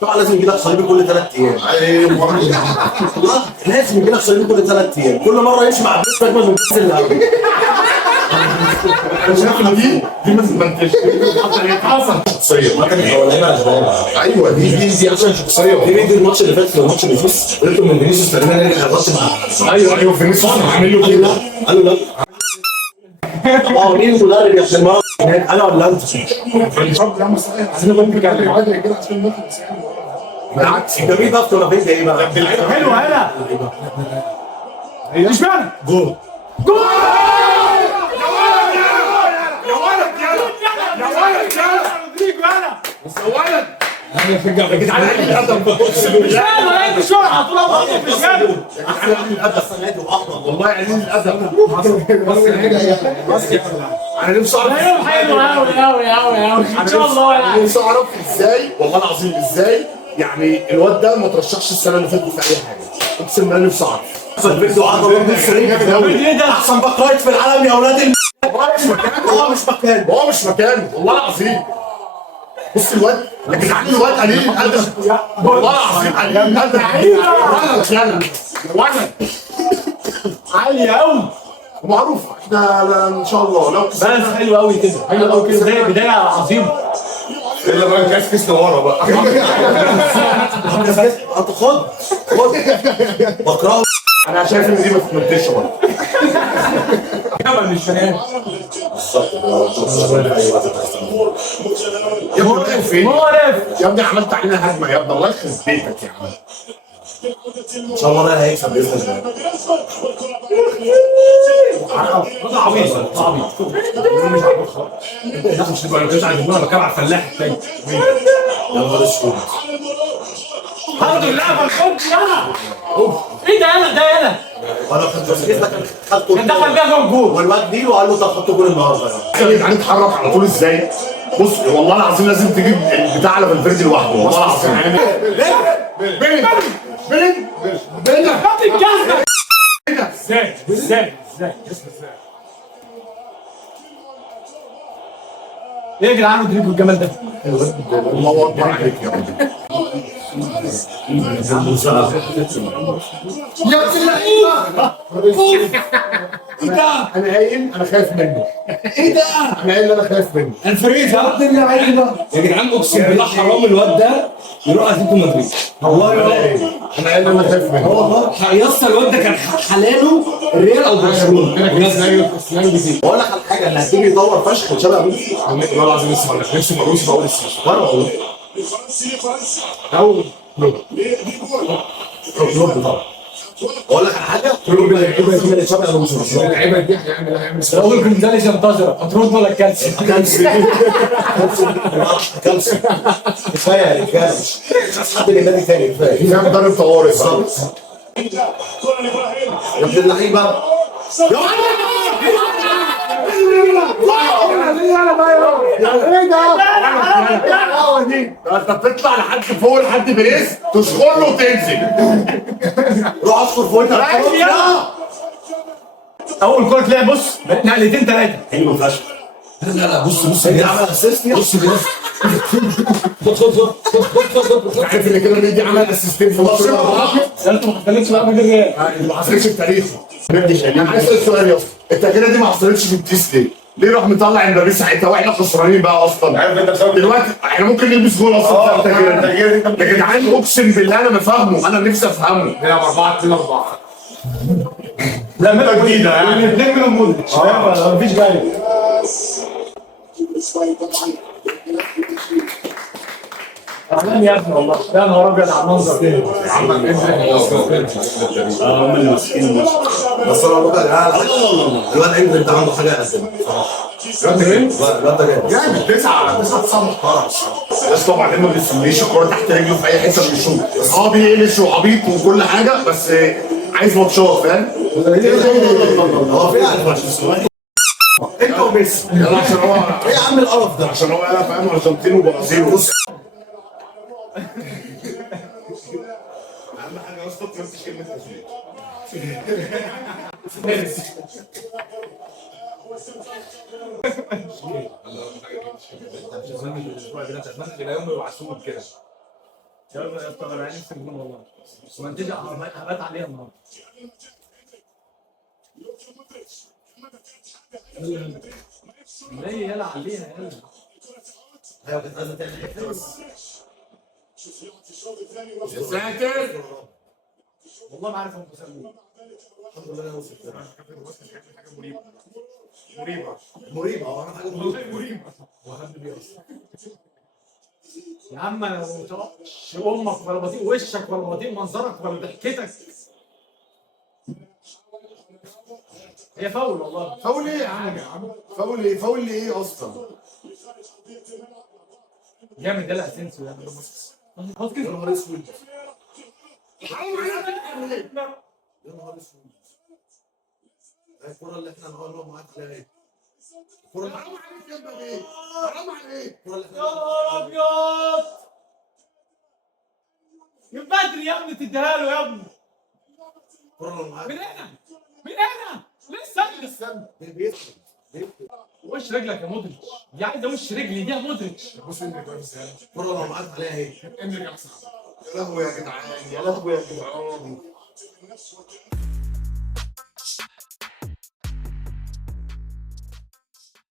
طبعا لازم يجي لك صليبي كل 3 ايام. والله لازم يجي لك صليبي كل 3 ايام، كل مره يمشي مع بيس اجمل من بيس اللي قبله. انا شايف ان دي ما تتمنتجش، حصل شخصيه ما كان الاولانيه اشبال. ايوه دي عشان شخصيه. في فيديو الماتش اللي فات، الماتش اللي فات قلت من فينيسيوس تقريبا يرجع الماتش مع ايوه فينيسيوس عامل له كده. قالوا لا. طب مين المدرب يا ابن المرة هناك، انا ولا انت؟ عايزين نقول كده عشان نخلص يعني. بالعكس انت مين بقى ولا فين ايه بقى؟ حلو هلا مش معنى جول جول يا جدعان الادب بسرعه طول عمرك في الجبل والله قليل الادب. انا نفسي اعرف حلو قوي ان شاء الله يعني. نفسي اعرف ازاي، والله العظيم ازاي يعني الواد ده ما ترشحش السنه اللي فاتت في اي حاجه. اقسم بالله نفسي اعرف. فيديو عضله ايه ده احسن باك رايت في العالم يا اولاد هو مش مكانه، هو مش مكانه والله العظيم. بص الواد يا جدعان، الواد قليل الادب والله العظيم، قليل الادب. ولد عالي قوي معروفه. احنا ان شاء الله لو بس حلو قوي كده، حلو قوي كده، بدايه عظيمه. الا ما كانش كيس ورا بقى. انت خد بكرهه. انا شايف ان دي ما تتمنتجش برضه. جبل مش فنان يا ابني رايح فين؟ مقرف يا ابني عملت علينا هجمه يا ابني، الله يخرب بيتك يا عم. ان شاء الله هيكسب باذن الله. ده عبيط مش تبقى مش عارف انا بتكلم على الفلاح التاني. يا نهار اسود. الحمد لله ما كنتش انا. ايه ده انا انا كنت خدته كان دخل بيها جول والواد دي وقال له انت هتحط جول النهارده يا جدعان اتحرك على طول ازاي؟ بص والله العظيم لازم تجيب البتاع على فالفيردي لوحده والله العظيم. بين خط الجزمه ازاي ايه يا جدعان رودريجو الجمال ده؟ الله اكبر عليك يا ابني. يا ابن اللعيبه ايه ده؟ انا قايل انا خايف منه. ايه ده؟ انا قايل انا خايف منه. الفريق يا ابن اللعيبه يا جدعان، اقسم بالله حرام الواد ده يروح اتلتيكو مدريد. والله انا قايل انا خايف منه. والله يا اسطى الواد ده كان حلاله الريال او برشلونه. بقول لك على حاجه اللي هتيجي يدور فشخ وشبه ميسي. والله العظيم لسه بقول لك نفسي مروش بقول السيسي. وانا والله او كلوب طبعا. بقول لك على حاجه كلوب اللي شبه الونسو. اللعيبه دي هيعمل اول جمله انتظر هترد ولا كانسل؟ كالسي كفايه يا رجاله، مش عايز حد من النادي تاني، كفايه. في مدرب طوارئ بقى. يا ابن اللعيبه انت بتطلع لحد فوق لحد بريس تشخر له وتنزل. روح اصفر فوق اول كوره تلاقي بص نقلتين ثلاثه حلو فشخ. لا بص اللي عمل اسيست بص كده عارف ان كده دي عمل اسيستين في ماتش انت ما حصلتش بقى من الريال. اللي ما حصلتش في تاريخه. انا عايز اسال سؤال يا اسطى، انت كده دي ما حصلتش في التيس ليه؟ ليه راح مطلع امبابي ساعتها واحنا خسرانين بقى اصلا؟ عارف انت بسبب دلوقتي احنا ممكن نلبس جول اصلا في التغيير. يا جدعان اقسم بالله انا ما فاهمه، انا نفسي افهمه. نلعب 4-2-4 لا ملا جديده يعني الاثنين منهم مودريتش فاهم، مفيش جاي. اهلا يا ابني والله، يا نهار ابيض على المنظر ده. عمك هم اللي ماسكين بس انا بقول لك الواد اندريك ده عنده حاجه يقدمها بصراحه. الواد ده جامد 9 محترم. بس طبعا لما بيسميش الكوره تحت رجله في اي حته بيشوط. هو بيقلش وعبيط وكل حاجه بس عايز ماتشات فاهم؟ هو فعلا انت وميسي يلا عشان هو ايه يا عم القرف ده؟ عشان هو يلا فاهم ارجنتين وبرازيل. بص اهم حاجه يا اسطى ما تنساش كلمه تسويق. مش مهم الاسبوع ده، اتمنى الى يوم يبعثوه كده. يا اسطى انا نفسي الجون والله، بس ما انتش هبات عليها النهارده. ليه يلا عليها يلا. ايوه كانت عايزه تعمل حته بس. يا ساتر. والله ما عارف هم بيسموه. الحمد لله انا وصلت. حاجه مريبه. مريبه. مريبه اه، انا حاجه مريبه. مريبه. وهم بيأثر. يا عم انا ما بطقش امك ولا بطيق وشك ولا بطيق منظرك ولا ضحكتك. هي فاول والله. فاول ايه يا عم؟ فاول ايه؟ فاول لي ايه اصلا؟ جامد ده الاسينسيو ده. خلاص يا كده. نهار اسود. حرام عليك. يا نهار اسود. هي الكرة اللي احنا نقولها معاك تلاقي ايه؟ الكرة اللي حرام عليك يا ابني. حرام عليك. الكرة اللي يا نهار ابيض. من بدري يا ابني تديها له يا ابني. الكرة اللي معاك من هنا. من هنا. لسه استنى. بيفرق. وش رجلك يا مودريتش. دي عايزه وش رجلي دي يا مودريتش. بص انت كويس يعني. الكرة اللي معاك عليها ايه؟ انزل يا حسن. يا لهوي يا جدعان، يا لهوي يا جدعان.